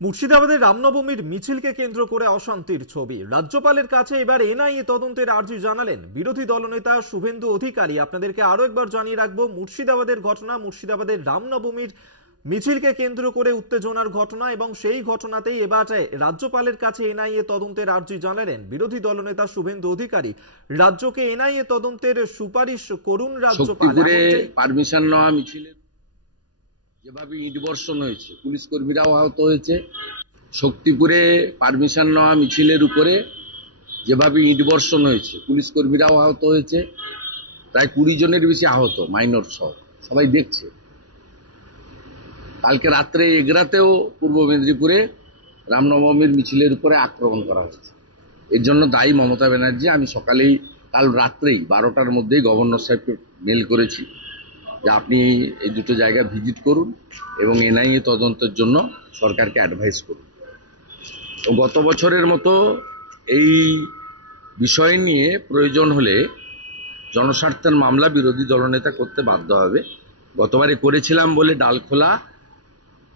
মুর্শিদাবাদের রামনবমীর মিছিলকে কেন্দ্র করে অশান্তির ছবি। রাজ্যপালের কাছে এবার এনআইএ তদন্তের আর্জি জানালেন বিরোধী দলনেতা শুভেন্দু অধিকারী। আপনাদেরকে আরো একবার জানিয়ে রাখবো, মুর্শিদাবাদের ঘটনা, মুর্শিদাবাদের রামনবমীর মিছিলকে কেন্দ্র করে উত্তেজনার ঘটনা, এবং সেই ঘটনাতেই এবার রাজ্যপালের কাছে এনআইএ তদন্তের আর্জি জানালেন বিরোধী দলনেতা শুভেন্দু অধিকারী। রাজ্যকে এনআইএ তদন্তের সুপারিশ করুন রাজ্যপাল। পারমিশন নেওয়া মিছিলে যেভাবে ইট বর্ষণ হয়েছে, পুলিশ কর্মীরাও আহত হয়েছে। শক্তিপুরে পারমিশন নেওয়া মিছিলের উপরে যেভাবে ইট বর্ষণ হয়েছে, পুলিশ কর্মীরাও আহত হয়েছে। প্রায় 20 জনের বেশি আহত, মাইনর সহ, সবাই দেখছে। কালকে রাত্রে এগরাতেও পূর্ব মেদিনীপুরে রামনবমীর মিছিলের উপরে আক্রমণ করা হয়েছে। এর জন্য দায়ী মমতা ব্যানার্জি। আমি সকালেই, কাল রাত্রেই 12টার মধ্যেই গভর্নর সাহেবকে মেল করেছি যে আপনি এই দুটো জায়গা ভিজিট করুন এবং এনআইএ তদন্তের জন্য সরকারকে অ্যাডভাইস করুন। তো গত বছরের মতো এই বিষয় নিয়ে প্রয়োজন হলে জনস্বার্থের মামলা বিরোধী দলনেতা করতে বাধ্য হবে। গতবারে করেছিলাম বলে ডালখোলা,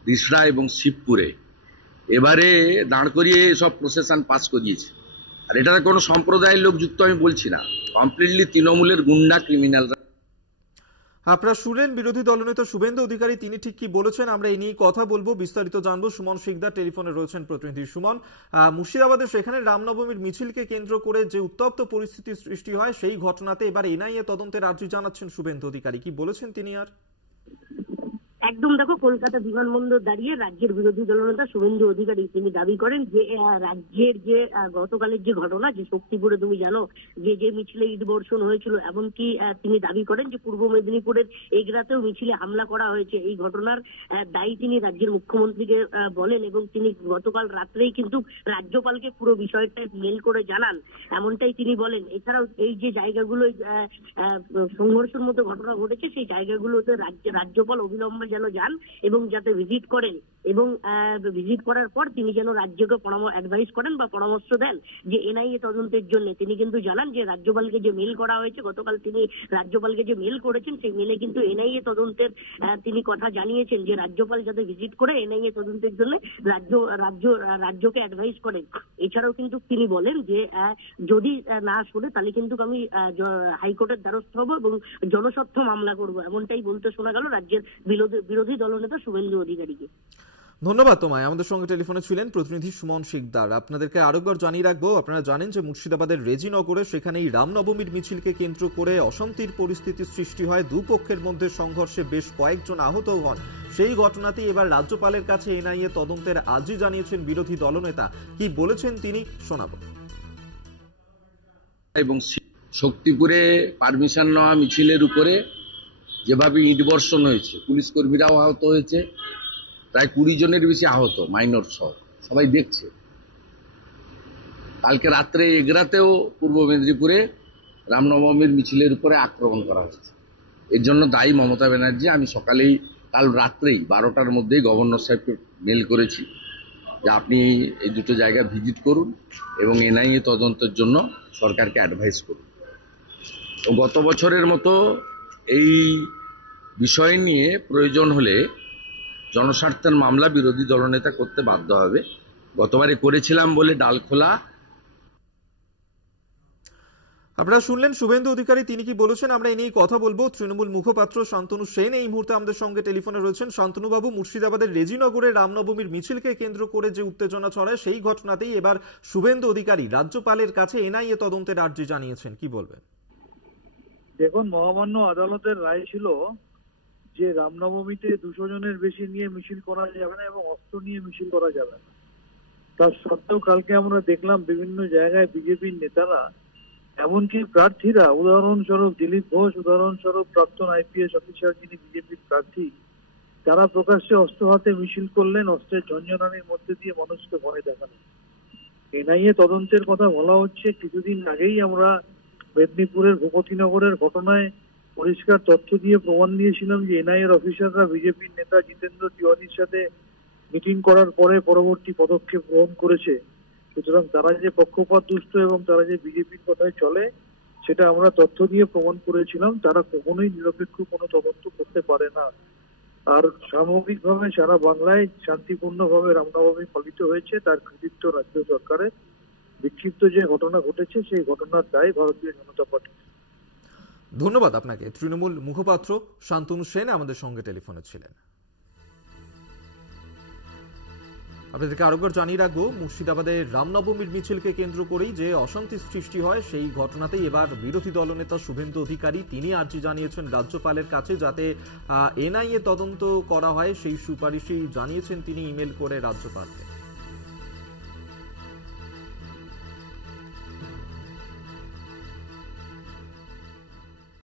রিসড়া এবং শিবপুরে এবারে দাঁড় করিয়ে সব প্রসেশন পাস করিয়েছে। আর এটাতে কোনো সম্প্রদায়ের লোক যুক্ত আমি বলছি না, কমপ্লিটলি তৃণমূলের গুন্ডা ক্রিমিনালরা। আপনারা শুনলেন বিরোধী দলনেতা শুভেন্দু অধিকারী, তিনি ঠিক কি বলেছেন আমরা এই নিয়ে কথা বলবো, বিস্তারিত জানবো। সুমন শিকদার টেলিফোনে রয়েছেন প্রতিনিধি। সুমন, মুর্শিদাবাদের সেখানে রামনবমীর মিছিলকে কেন্দ্র করে যে উত্তপ্ত পরিস্থিতির সৃষ্টি হয়, সেই ঘটনাতে এবার এনআইএ তদন্তের আর্জি জানাচ্ছেন শুভেন্দু অধিকারী। কি বলেছেন তিনি? আর একদম দেখো, কলকাতা বিমানবন্দর দাঁড়িয়ে রাজ্যের বিরোধী দলনেতা শুভেন্দু অধিকারী তিনি দাবি করেন যে রাজ্যের যে গতকালের যে ঘটনা, যে শক্তিপুরে তুমি জানো যে মিছিলে ইট বর্ষণ হয়েছিল, এমনকি তিনি দাবি করেন যে পূর্ব মেদিনীপুরের এগরাতেও মিছিলে হামলা করা হয়েছে। এই ঘটনার দায়ী তিনি রাজ্যের মুখ্যমন্ত্রীকে বলেন, এবং তিনি গতকাল রাত্রেই কিন্তু রাজ্যপালকে পুরো বিষয়টা মেল করে জানান, এমনটাই তিনি বলেন। এছাড়াও এই যে জায়গাগুলো সংঘর্ষের মতো ঘটনা ঘটেছে, সেই জায়গাগুলোতে রাজ্যপাল অবিলম্বে যেন যান এবং যাতে ভিজিট করেন, এবং ভিজিট করার পর তিনি যেন রাজ্যকে অ্যাডভাইস করেন বা পরামর্শ দেন যে এনআইএ তদন্তের জন্য। তিনি কিন্তু জানান যে রাজ্যপালকে যে মেল করা হয়েছে, গতকাল তিনি রাজ্যপালকে যে মেল করেছেন, সেই মেলে কিন্তু এনআইএ তদন্তের তিনি কথা জানিয়েছেন যে রাজ্যপাল যাতে ভিজিট করে এনআইএ তদন্তের জন্য রাজ্যকে অ্যাডভাইস করেন। এছাড়াও কিন্তু তিনি বলেন যে যদি না শোনে তাহলে কিন্তু আমি হাইকোর্টের দ্বারস্থ হব এবং জনস্বার্থ মামলা করব, এমনটাই বলতে শোনা গেল রাজ্যের বিরোধী দলনেতা শুভেন্দু অধিকারীকে। ধন্যবাদ তোমায়। আমাদের সঙ্গে টেলিফোনে ছিলেন প্রতিনিধি সুমন শিকদার। আপনাদেরকে আরেকবার জানিয়ে রাখবো, আপনারা জানেন যে মুর্শিদাবাদের রেজিনগরে সেখানে এই রামনবমীর মিছিলকে কেন্দ্র করে অশান্তির পরিস্থিতির সৃষ্টি হয়। দুপক্ষের মধ্যে সংঘর্ষে বেশ কয়েকজন আহত হন। সেই ঘটনাতেই এবার রাজ্যপালের কাছে এনআইএ তদন্তের আর্জি জানিয়েছেন বিরোধী দলনেতা। কি বলেছেন তিনি শোনাবো। এবং শক্তিপুরে পারমিশন নেওয়া মিছিলের উপরে যেভাবে ইট বর্ষণ হয়েছে, পুলিশ কর্মীরাও আহত হয়েছে। প্রায় 20 জনের বেশি আহত, মাইনর সহ, সবাই দেখছে। কালকে রাত্রে এগরাতেও পূর্ব মেদিনীপুরে রামনবমীর মিছিলের উপরে আক্রমণ করা হয়েছে। এর জন্য দায়ী মমতা ব্যানার্জি। আমি সকালেই, কাল রাত্রেই 12টার মধ্যেই গভর্নর সাহেবকে মেল করেছি যে আপনি এই দুটো জায়গা ভিজিট করুন এবং এনআইএ তদন্তের জন্য সরকারকে অ্যাডভাইস করুন। তো গত বছরের মতো এই বিষয় নিয়ে প্রয়োজন হলে জনস্বার্থের মামলা বিরোধী দলনেতা করতে বাধ্য হবে। গতবারে করেছিলাম বলে ডালখোলা। আপনারা শুনলেন শুভেন্দু অধিকারী, তিনি কি বলেছেন আমরা এই নিয়ে কথা বলবো। তৃণমূল মুখপাত্র শান্তনু সেন এই মুহূর্তে আমাদের সঙ্গে টেলিফোনে রয়েছেন। শান্তনু বাবু, মুর্শিদাবাদের রেজিনগরে রামনবমীর মিছিলকে কেন্দ্র করে যে উত্তেজনা ছড়ায়, সেই ঘটনাতেই এবার শুভেন্দু অধিকারী রাজ্যপালের কাছে এনআইএ তদন্তের আর্জি জানিয়েছেন। কি বলবেন? দেখুন, মহামান্য আদালতের রায় ছিল যে রামনবমীতে 200 জনের বেশি নিয়ে মিছিল করা যাবে না এবং অস্ত্র নিয়ে মিছিল করা যাবে না। তার সত্ত্বেও কালকে আমরা দেখলাম বিভিন্ন জায়গায় বিজেপির নেতারা, এমনকি প্রার্থীরা, উদাহরণস্বরূপ দিলীপ ঘোষ, উদাহরণস্বরূপ প্রাক্তন আইপিএস অফিসার যিনি বিজেপির প্রার্থী, তারা প্রকাশ্যে অস্ত্র হাতে মিছিল করলেন, অস্ত্রের ঝঞ্ঝনানির মধ্যে দিয়ে মানুষকে ভয় দেখালেন। এনআইএ তদন্তের কথা বলা হচ্ছে। কিছুদিন আগেই আমরা মেদিনীপুরের ভূপতিনগরের ঘটনায় পরিষ্কার তথ্য দিয়ে প্রমাণ দিয়েছিলাম যে এনআইএর অফিসাররা বিজেপির নেতা জিতেন্দ্র তিওয়ারির সাথে মিটিং করার পরে পরবর্তী পদক্ষেপ গ্রহণ করেছে। সুতরাং তারা যে পক্ষপাত দুষ্ট এবং তারা যে বিজেপির কথায় চলে, সেটা আমরা তথ্য দিয়ে প্রমাণ করেছিলাম। তারা কখনোই নিরপেক্ষ কোনো তদন্ত করতে পারে না। আর সামগ্রিকভাবে সারা বাংলায় শান্তিপূর্ণভাবে রামনবমী পালিত হয়েছে, তার কৃতিত্ব রাজ্য সরকারের। বিক্ষিপ্ত যে ঘটনা ঘটেছে সেই ঘটনার দায় ভারতীয় জনতা পার্টি। ধন্যবাদ আপনাকে। তৃণমূল মুখপাত্র শান্তনু সেন আমাদের সঙ্গে টেলিফোনে ছিলেন। আপনাদেরকে আরেকবার জানিয়ে রাখবো, মুর্শিদাবাদের রামনবমীর মিছিলকে কেন্দ্র করেই যে অশান্তির সৃষ্টি হয় সেই ঘটনাতেই এবার বিরোধী দলনেতা শুভেন্দু অধিকারী তিনি আর্জি জানিয়েছেন রাজ্যপালের কাছে যাতে এনআইএ তদন্ত করা হয়, সেই সুপারিশই জানিয়েছেন তিনি ইমেল করে রাজ্যপালকে।